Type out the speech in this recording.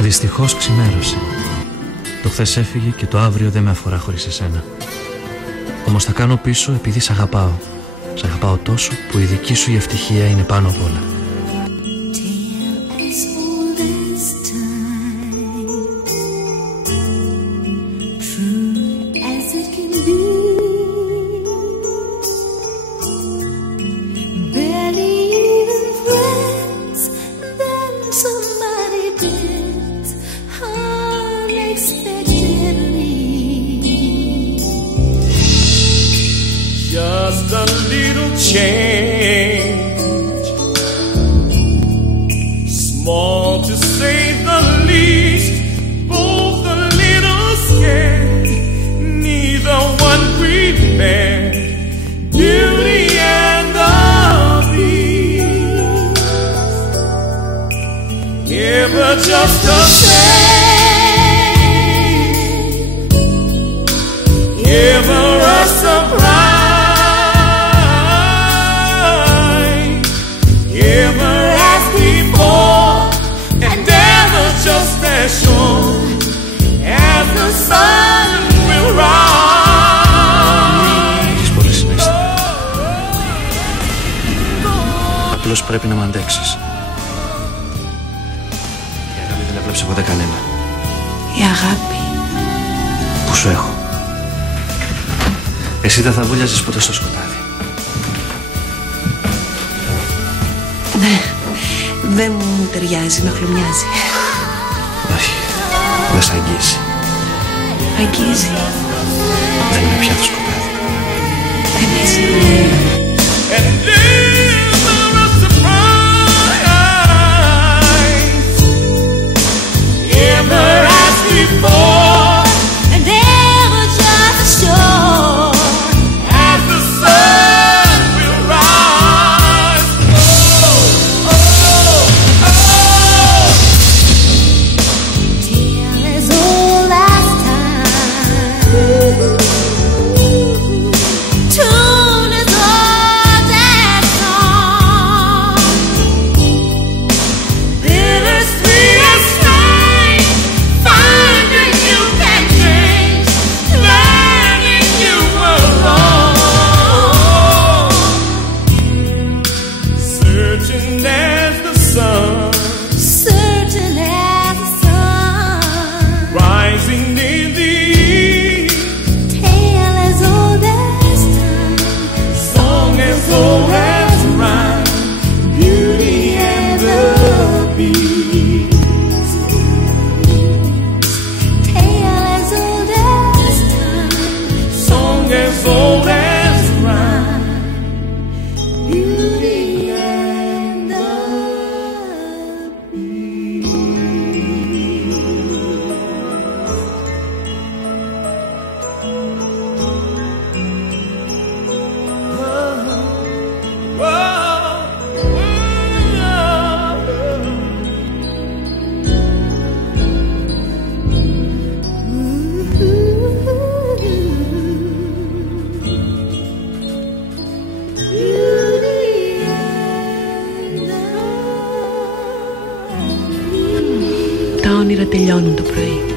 Δυστυχώς ξημέρωσε. Το χθες έφυγε και το αύριο δεν με αφορά χωρίς εσένα. Όμως θα κάνω πίσω επειδή σ' αγαπάω. Σ' αγαπάω τόσο που η δική σου η ευτυχία είναι πάνω απ' όλα. Just a little change, small to say the least, both a little scared, neither one prepared, beauty and the beast, ever just the same, ever a surprise. Sure as the sun will rise. Έχεις πολύ συναίσθημα. Απλώς πρέπει να μ' αντέξεις. Η αγάπη δεν έβλεψε ποτέ κανένα. Η αγάπη Που σου έχω. Εσύ δεν θα βούλιαζες ποτέ στο σκοτάδι. ναι, δεν μου ταιριάζει, με χλωμιάζει. Όχι, δεν σ' αγγίζει. Αγγίζει. Δεν είναι πια το σκοτάδι. Δεν είσαι. Τα όνειρα τελειώνουν το πρωί.